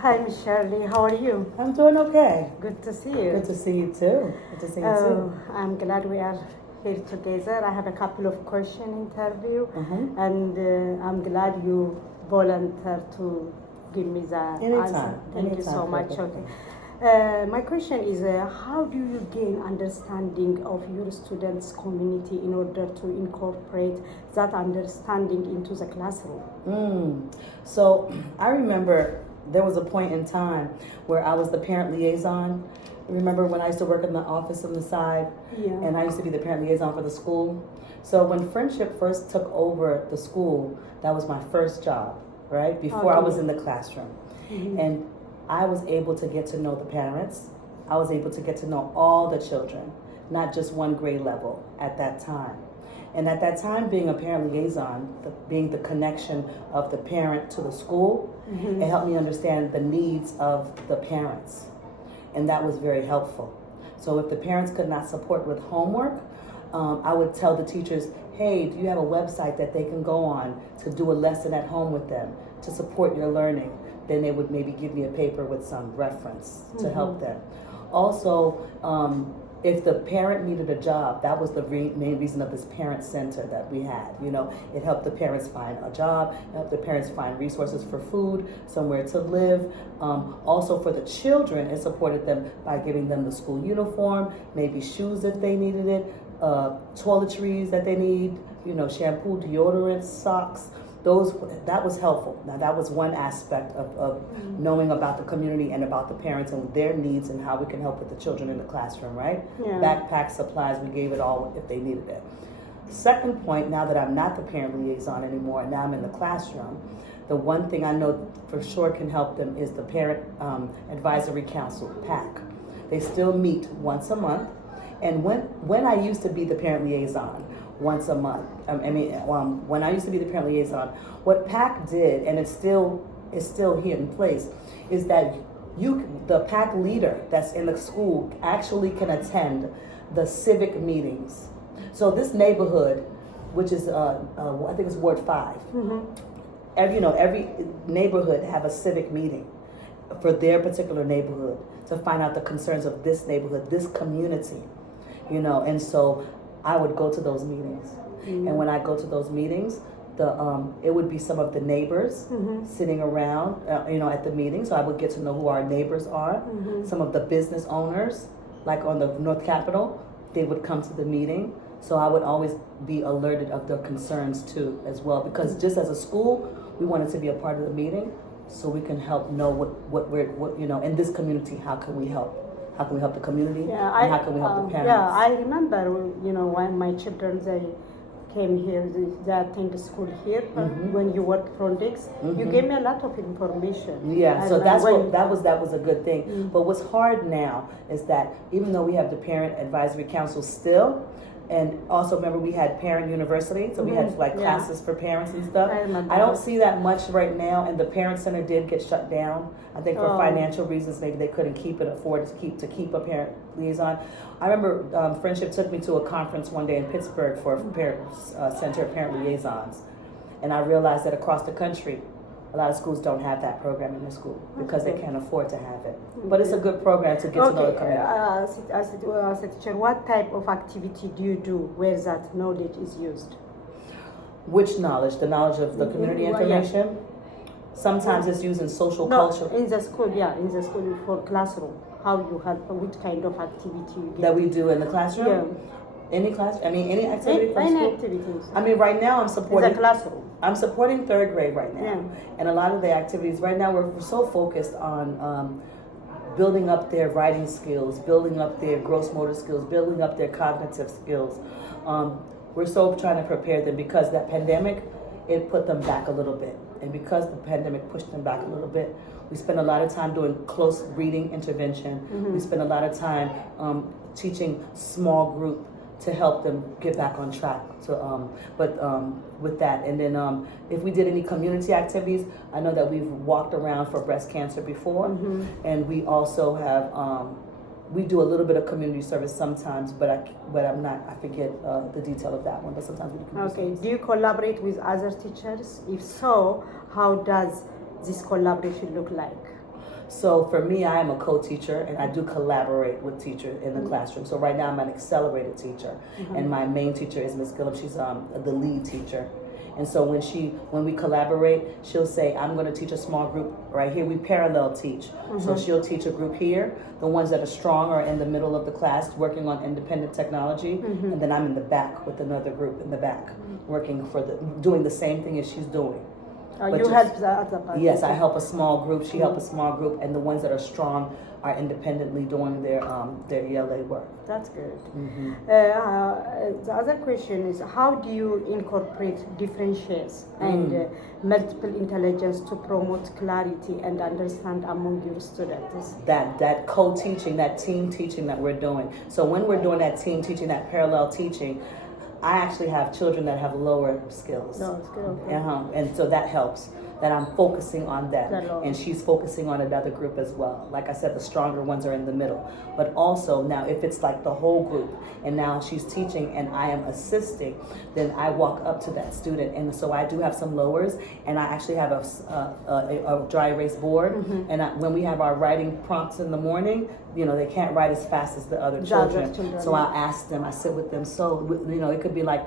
Hi, Miss Shirley. How are you? I'm doing okay. Good to see you. Good to see you too. Good to see you too. I'm glad we are here together. I have a couple of question interview, Mhm. and I'm glad you volunteer to give me the Anytime. answer. Thank you so Anytime, much. perfect. Okay. My question is, how do you gain understanding of your students' community in order to incorporate that understanding into the classroom? So I remember there was a point in time where I was the parent liaison. Remember when I used to work in the office on the side? Yeah. And I used to be the parent liaison for the school. So when Friendship first took over the school, that was my first job, right? Before I Okay. was in the classroom. Mhm. And I was able to get to know the parents. I was able to get to know all the children, not just one grade level at that time. And at that time, being a parent liaison, being the connection of the parent to the school, it helped me understand the needs of the parents. And that was very helpful. So if the parents could not support with homework, I would tell the teachers, hey, do you have a website that they can go on to do a lesson at home with them to support your learning? Then they would maybe give me a paper with some reference to help them. Also, if the parent needed a job, that was the main reason of this parent center that we had. You know, it helped the parents find a job, helped the parents find resources for food, somewhere to live. Also for the children, it supported them by giving them the school uniform, maybe shoes if they needed it, toiletries that they need, you know, shampoo, deodorant, socks. That was helpful. Now that was one aspect of knowing about the community and about the parents and their needs and how we can help with the children in the classroom, right? Yeah. Backpack supplies, we gave it all if they needed it. Second point, now that I'm not the parent liaison anymore, now I'm in the classroom, the one thing I know for sure can help them is the Parent Advisory Council, PAC. They still meet once a month. And when I used to be the parent liaison, once a month. When I used to be the parent liaison, what PAC did, and it's still here in place, is that the PAC leader that's in the school actually can attend the civic meetings. So this neighborhood, which is I think it's Ward 5, every neighborhood have a civic meeting for their particular neighborhood to find out the concerns of this neighborhood, this community, you know, and so I would go to those meetings. And when I go to those meetings, it would be some of the neighbors sitting around, at the meeting. So I would get to know who our neighbors are. Some of the business owners, like on the North Capitol, they would come to the meeting. So I would always be alerted of their concerns too, as well. Because just as a school, we wanted to be a part of the meeting, so we can help know what in this community, how can we help? How can we help the community? Yeah, and how can we help the parents? Yeah, I remember, when my children, they came here, they attend school here, when you work Frontex, you gave me a lot of information. Yeah, so And, that's that was a good thing. But what's hard now is that even though we have the Parent Advisory Council still, and also remember we had Parent University, so we had classes for parents and stuff. I remember I don't that. see that much right now, and the Parent Center did get shut down. I think for financial reasons, maybe they couldn't afford to keep a parent liaison. I remember Friendship took me to a conference one day in Pittsburgh for Parent Center of Parent Liaisons, and I realized that across the country, a lot of schools don't have that program in their school because they can't afford to have it. But it's a good program to get to know the community. As a teacher, what type of activity do you do where that knowledge is used? Which knowledge? The knowledge of the community information? Sometimes it's used in social culture. In the school, in the school for classroom. How you help, which kind of activity you get? That we do in the classroom? Yeah. Any class? Any activity from Any school? activities. Right now I'm In supporting. the classroom. I'm supporting third grade right now, Yeah. and a lot of the activities right now we're so focused on building up their writing skills, building up their gross motor skills, building up their cognitive skills. We're so trying to prepare them because that pandemic, it put them back a little bit, and because the pandemic pushed them back a little bit, we spend a lot of time doing close reading intervention. We spend a lot of time teaching small group to help them get back on track. With that, and then if we did any community activities, I know that we've walked around for breast cancer before, and we also have we do a little bit of community service sometimes, but I'm not. I forget the detail of that one. But sometimes we do community service. Do you collaborate with other teachers? If so, how does this collaboration look like? So for me, I am a co-teacher, and I do collaborate with teachers in the classroom. So right now I'm an accelerated teacher, and my main teacher is Miss Gillum. She's the lead teacher. And so when we collaborate, she'll say, I'm going to teach a small group right here. We parallel teach. So she'll teach a group here. The ones that are strong are in the middle of the class working on independent technology. And then I'm in the back with another group in the back working doing the same thing as she's doing. You help the other part. Yes, I help a small group. She helps a small group, and the ones that are strong are independently doing their ELA work. That's good. The other question is, how do you incorporate differentials and multiple intelligence to promote clarity and understand among your students? That co-teaching, that team teaching that we're doing. So when we're doing that team teaching, that parallel teaching, I actually have children that have lower skills. And so that helps, that I'm focusing on them. And she's focusing on another group as well. Like I said, the stronger ones are in the middle. But also now if it's like the whole group and now she's teaching and I am assisting, then I walk up to that student. And so I do have some lowers, and I actually have a dry erase board. And when we have our writing prompts in the morning, they can't write as fast as the other children. So I'll ask them, I sit with them. So, it could be like,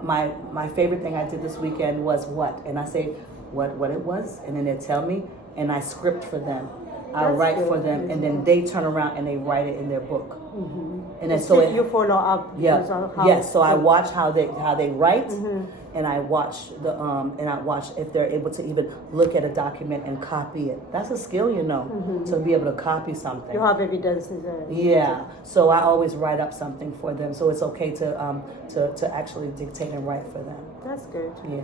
my favorite thing I did this weekend was what? And I say what it was, and then they tell me, and I script for them. I write for them, and then they turn around and they write it in their book. And then so you follow up. Yes. So I watch how they write, and I watch if they're able to even look at a document and copy it. That's a skill, to be able to copy something. You have evidence. Yeah. So I always write up something for them. So it's okay to actually dictate and write for them. That's good. Yeah.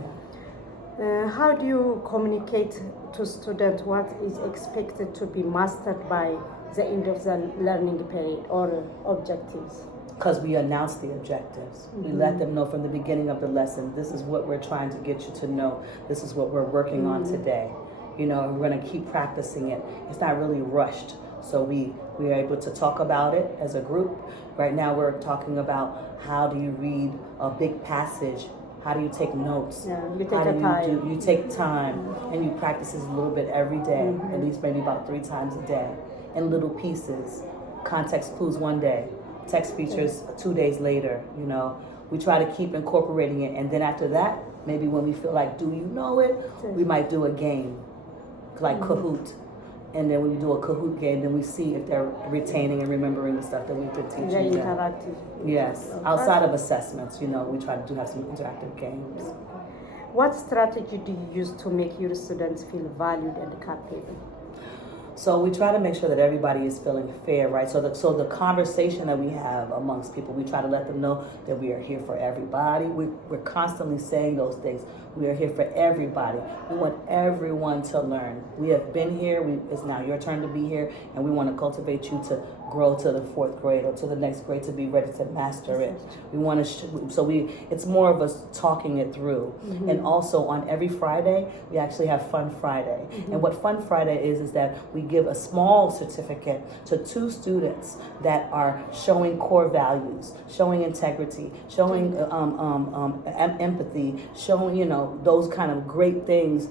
How do you communicate to students what is expected to be mastered by the end of the learning period or objectives? Because we announce the objectives. We let them know from the beginning of the lesson, this is what we're trying to get you to know. This is what we're working on today. We're going to keep practicing it. It's not really rushed. So we are able to talk about it as a group. Right now we're talking about how do you read a big passage. How do you take notes? You take time, and you practice this a little bit every day, at least maybe about 3 times a day, in little pieces. Context clues one day, text features 2 days later. We try to keep incorporating it, and then after that, maybe when we feel like, do you know it? We might do a game, like Kahoot. And then when we do a Kahoot game, then we see if they're retaining and remembering the stuff that we've been teaching them. Interactive. Yes. Outside of assessments, we try to have some interactive games. What strategy do you use to make your students feel valued and capable? So we try to make sure that everybody is feeling fair, right? So the conversation that we have amongst people, we try to let them know that we are here for everybody. We're constantly saying those things. We are here for everybody. We want everyone to learn. We have been here. It's now your turn to be here, and we want to cultivate you to grow to the 4th grade or to the next grade to be ready to master it. We want to. It's more of us talking it through. And also on every Friday, we actually have Fun Friday. And what Fun Friday is that we give a small certificate to 2 students that are showing core values, showing integrity, showing empathy, showing those kind of great things,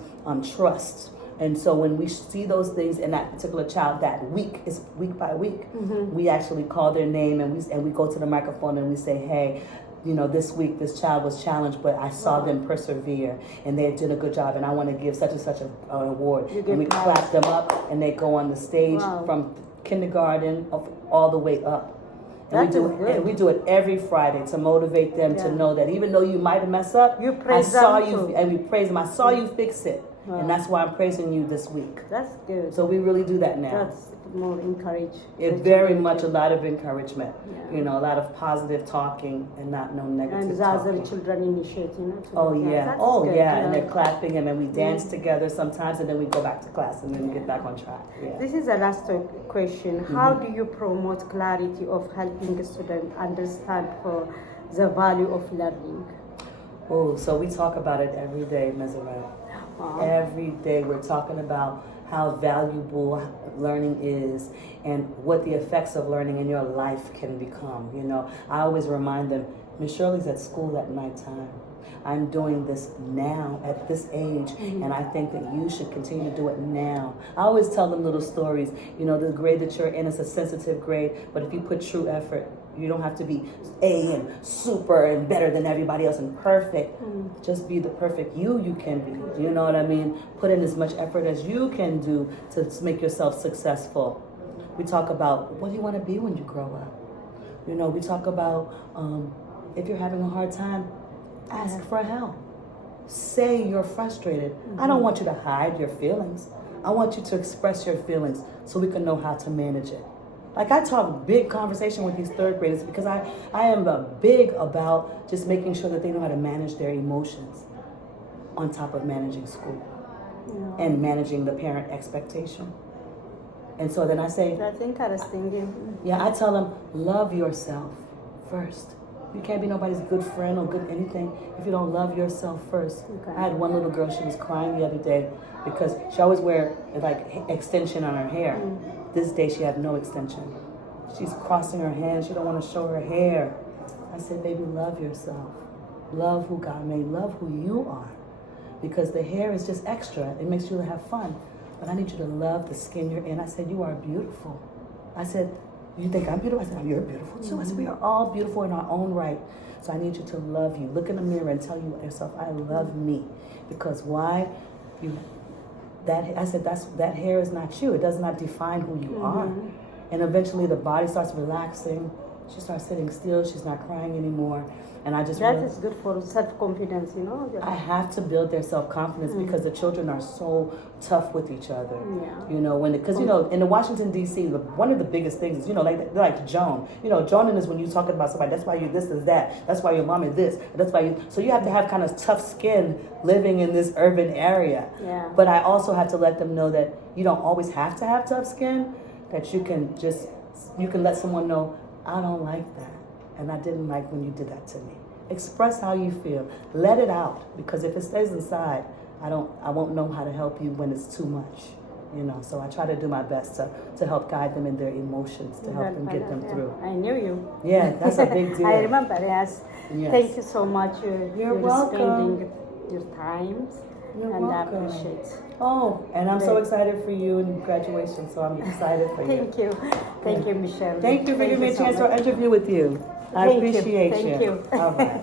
trust. And so when we see those things in that particular child that week, it's week by week, we actually call their name and we go to the microphone and we say, hey, this week this child was challenged, but I saw them persevere and they did a good job, and I want to give such and such an award. And we clap them up and they go on the stage from kindergarten all the way up. And we do it every Friday to motivate them to know that even though you might have messed up, you praise them and we praise them. I saw you fix it. And that's why I'm praising you this week. That's good. So we really do that now. That's more encourage. It's very much a lot of encouragement. A lot of positive talking and not no negative talking. And the other children initiating. And they're clapping and then we dance together sometimes, and then we go back to class and then we get back on track. This is the last question. How do you promote clarity of helping a student understand for the value of learning? So we talk about it every day, Meseret. Every day we're talking about how valuable learning is and what the effects of learning in your life can become. I always remind them, Miss Shirley's at school at nighttime. I'm doing this now at this age, and I think that you should continue to do it now. I always tell them little stories. You know, the grade that you're in is a sensitive grade, but if you put true effort, you don't have to be A and super and better than everybody else and perfect. Just be the perfect you can be. You know what I mean? Put in as much effort as you can do to make yourself successful. We talk about what do you want to be when you grow up? You know, we talk about if you're having a hard time, ask for help. Say you're frustrated. I don't want you to hide your feelings. I want you to express your feelings so we can know how to manage it. Like I talk big conversation with these third graders because I am big about just making sure that they know how to manage their emotions on top of managing school and managing the parent expectation. And so then I say, that's interesting. yeah, I tell them, love yourself first. You can't be nobody's good friend or good anything if you don't love yourself first. Okay. I had one little girl, she was crying the other day because she always wear like extension on her hair. This day she had no extension. She's crossing her hands, she don't want to show her hair. I said, baby, love yourself. Love who God made, love who you are. Because the hair is just extra, it makes you have fun. But I need you to love the skin you're in. I said, you are beautiful. I said, you think I'm beautiful? I said, you're beautiful too. I said, we are all beautiful in our own right. So I need you to love you. Look in the mirror and tell yourself, I love me. Because why? I said, that hair is not you. It does not define who you are. And eventually the body starts relaxing. She starts sitting still. She's not crying anymore. And I just that is good for self-confidence, you know. I have to build their self-confidence because the children are so tough with each other. Yeah. You know, because you know, in the Washington D.C., one of the biggest things is, you know, like Joan. You know, Joan is when you're talking about somebody. That's why you this is that. That's why your mom is this. That's why you. So you have to have kind of tough skin living in this urban area. Yeah. But I also have to let them know that you don't always have to have tough skin. That you can let someone know, I don't like that, and I didn't like when you did that to me. Express how you feel. Let it out, because if it stays inside, I won't know how to help you when it's too much. You know, so I try to do my best to help guide them in their emotions, to help them get them through. I knew you. Yeah, that's a big deal. I remember, yes. Yes. Thank you so much. You're welcome. Spending your time. You're and welcome. I appreciate it. Oh, and I'm so excited for you in graduation, so I'm excited for you. Thank you. Thank you, Michelle. Thank you for giving me a chance so to interview with you. I appreciate you. Thank you. All right.